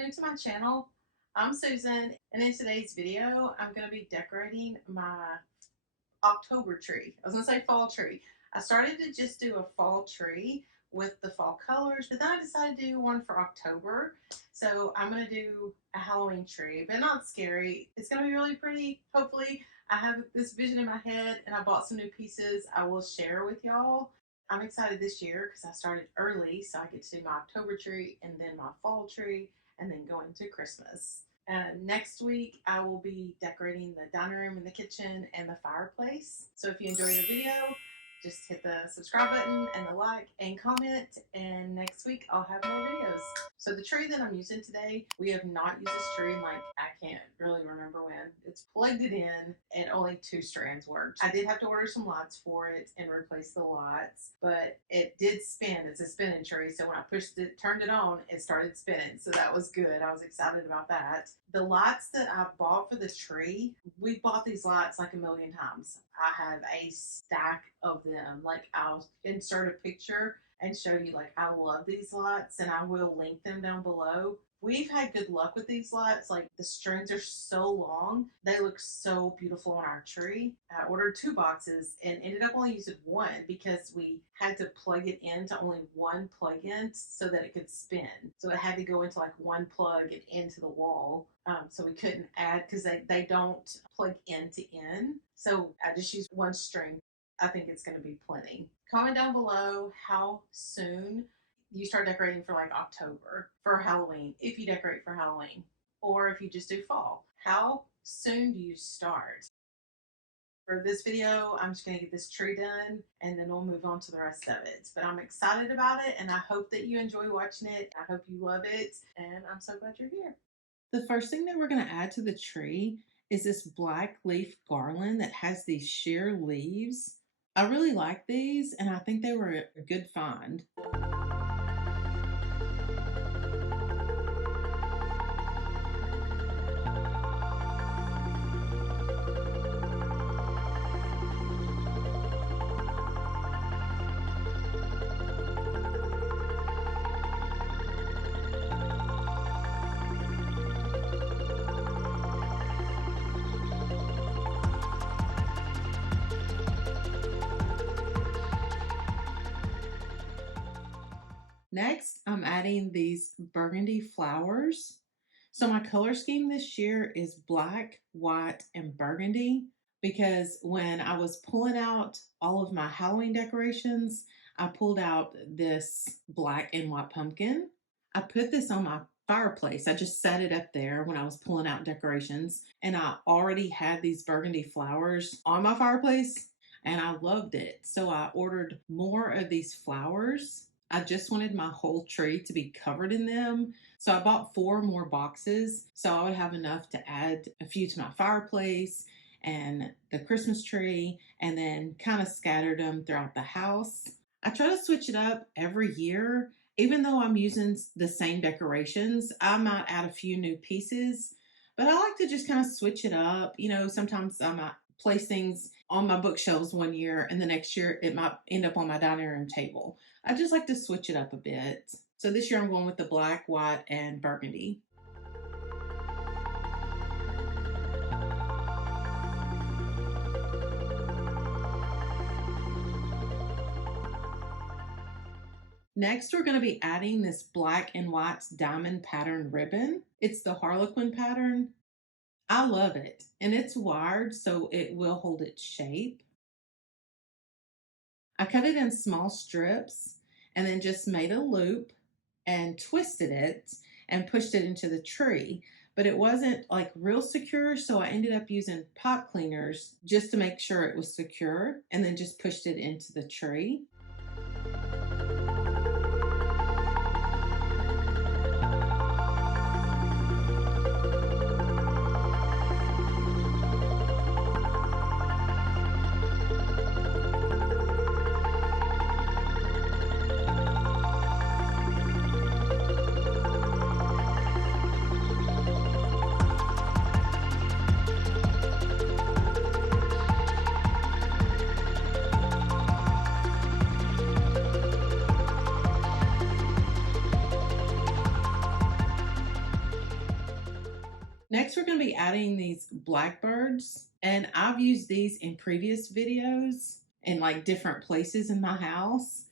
new to my channel, I'm Susan, and in today's video, I'm going to be decorating my October tree. I was going to say fall tree. I started to just do a fall tree with the fall colors, but then I decided to do one for October. So I'm going to do a Halloween tree, but not scary. It's going to be really pretty. Hopefully, I have this vision in my head and I bought some new pieces I will share with y'all. I'm excited this year because I started early, so I get to do my October tree and then my fall tree and then go into Christmas. Next week, I will be decorating the dining room and the kitchen and the fireplace. So if you enjoyed the video, just hit the subscribe button and the like and comment, and next week I'll have more videos. So the tree that I'm using today, we have not used this tree in like, I can't really remember when. It's plugged it in and only 2 strands worked. I did have to order some lights for it and replace the lights, but it did spin. It's a spinning tree, so when I pushed it, turned it on, it started spinning, so that was good. I was excited about that. The lights that I bought for the tree, we bought these lights like a million times. I have a stack of them. Like, I'll insert a picture and show you, like, I love these lights, and I will link them down below. We've had good luck with these lights. Like, the strings are so long. They look so beautiful on our tree. I ordered 2 boxes and ended up only using 1 because we had to plug it into only 1 plug-in so that it could spin. So it had to go into like 1 plug and into the wall. So we couldn't add because they don't plug end to end. So I just used 1 string. I think it's going to be plenty. Comment down below how soon you start decorating for like October for Halloween, if you decorate for Halloween, or if you just do fall. How soon do you start? For this video, I'm just going to get this tree done and then we'll move on to the rest of it. But I'm excited about it and I hope that you enjoy watching it. I hope you love it and I'm so glad you're here. The first thing that we're going to add to the tree is this black leaf garland that has these sheer leaves. I really like these and I think they were a good find. Next, I'm adding these burgundy flowers. So my color scheme this year is black, white, and burgundy because when I was pulling out all of my Halloween decorations, I pulled out this black and white pumpkin. I put this on my fireplace. I just set it up there when I was pulling out decorations, and I already had these burgundy flowers on my fireplace and I loved it. So I ordered more of these flowers. I just wanted my whole tree to be covered in them. So I bought 4 more boxes so I would have enough to add a few to my fireplace and the Christmas tree, and then kind of scattered them throughout the house. I try to switch it up every year. Even though I'm using the same decorations, I might add a few new pieces, but I like to just kind of switch it up. You know, sometimes I might place things on my bookshelves one year and the next year it might end up on my dining room table. I just like to switch it up a bit. So this year I'm going with the black, white, and burgundy. Next, we're going to be adding this black and white diamond pattern ribbon. It's the Harlequin pattern. I love it, and it's wired so it will hold its shape. I cut it in small strips and then just made a loop and twisted it and pushed it into the tree. But it wasn't like real secure, so I ended up using pot cleaners just to make sure it was secure, and then just pushed it into the tree. Next, we're going to be adding these blackbirds, and I've used these in previous videos in like different places in my house.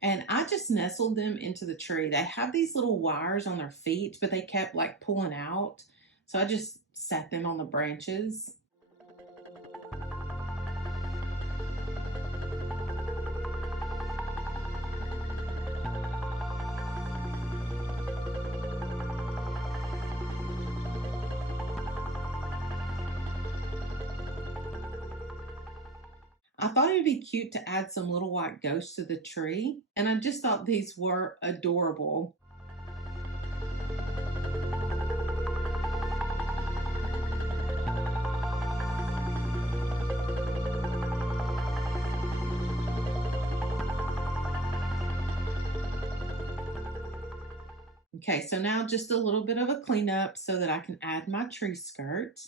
And I just nestled them into the tree. They have these little wires on their feet, but they kept like pulling out. So I just sat them on the branches. I thought it'd be cute to add some little white ghosts to the tree, and I just thought these were adorable. Okay, so now just a little bit of a cleanup so that I can add my tree skirt.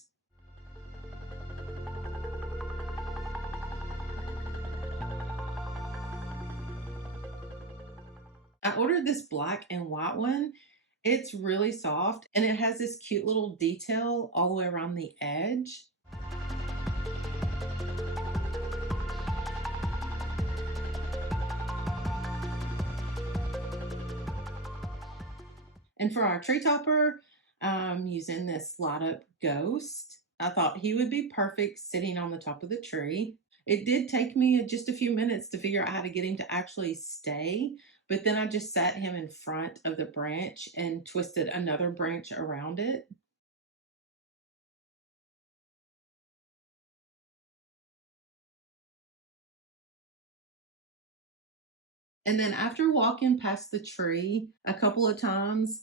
I ordered this black and white one. It's really soft and it has this cute little detail all the way around the edge. And for our tree topper, I'm using this light up ghost. I thought he would be perfect sitting on the top of the tree. It did take me just a few minutes to figure out how to get him to actually stay, but then I just sat him in front of the branch and twisted another branch around it. And then after walking past the tree a couple of times,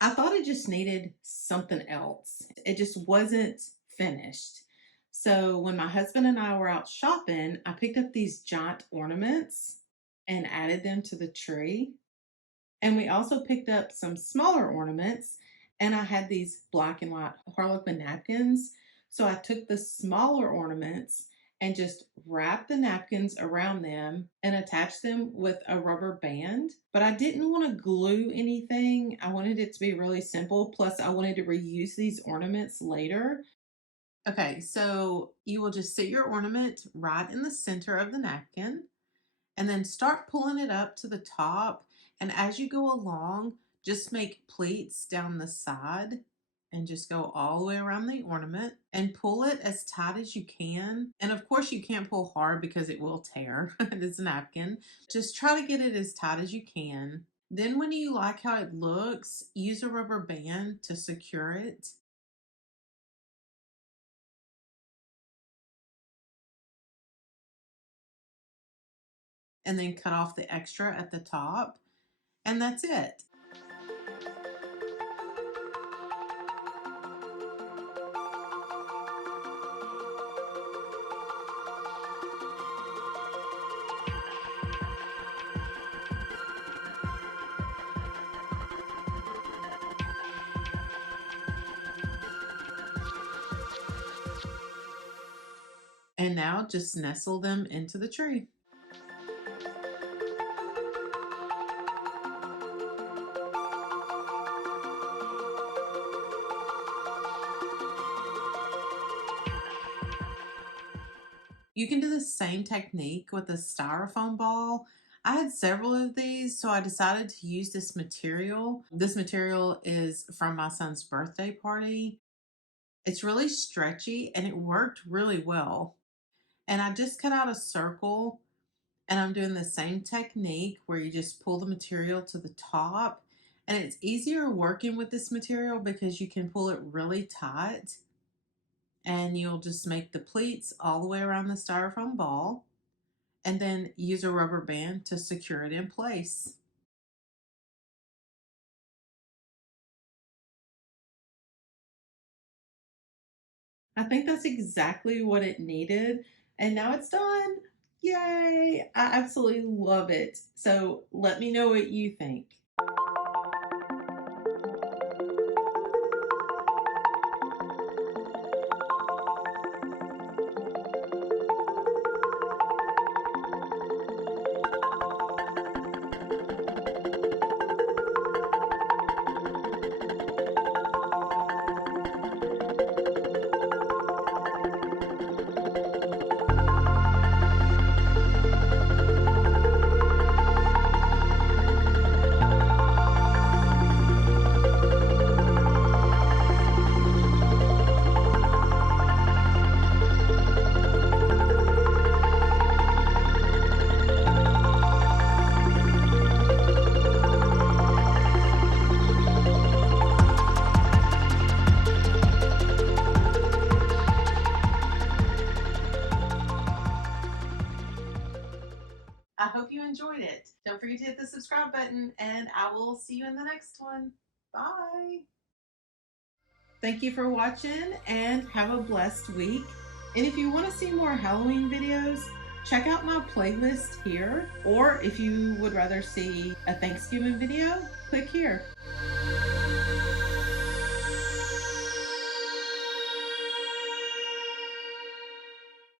I thought it just needed something else. It just wasn't finished. So when my husband and I were out shopping, I picked up these giant ornaments and added them to the tree. And we also picked up some smaller ornaments, and I had these black and white Harlequin napkins. So I took the smaller ornaments and just wrapped the napkins around them and attached them with a rubber band. But I didn't want to glue anything. I wanted it to be really simple. Plus, I wanted to reuse these ornaments later. Okay, so you will just sit your ornament right in the center of the napkin and then start pulling it up to the top. And as you go along, just make pleats down the side and just go all the way around the ornament and pull it as tight as you can. And of course, you can't pull hard because it will tear. It is a napkin. Just try to get it as tight as you can. Then, when you like how it looks, use a rubber band to secure it. And then cut off the extra at the top. And that's it. And now just nestle them into the tree. You can do the same technique with a styrofoam ball. I had several of these, so I decided to use this material. This material is from my son's birthday party. It's really stretchy and it worked really well. And I just cut out a circle and I'm doing the same technique where you just pull the material to the top. And it's easier working with this material because you can pull it really tight and you'll just make the pleats all the way around the styrofoam ball and then use a rubber band to secure it in place. I think that's exactly what it needed. And now it's done. Yay! I absolutely love it. So let me know what you think. enjoyed it. Don't forget to hit the subscribe button, and I will see you in the next one. Bye. Thank you for watching, and have a blessed week. And if you want to see more Halloween videos, check out my playlist here. Or if you would rather see a Thanksgiving video, click here.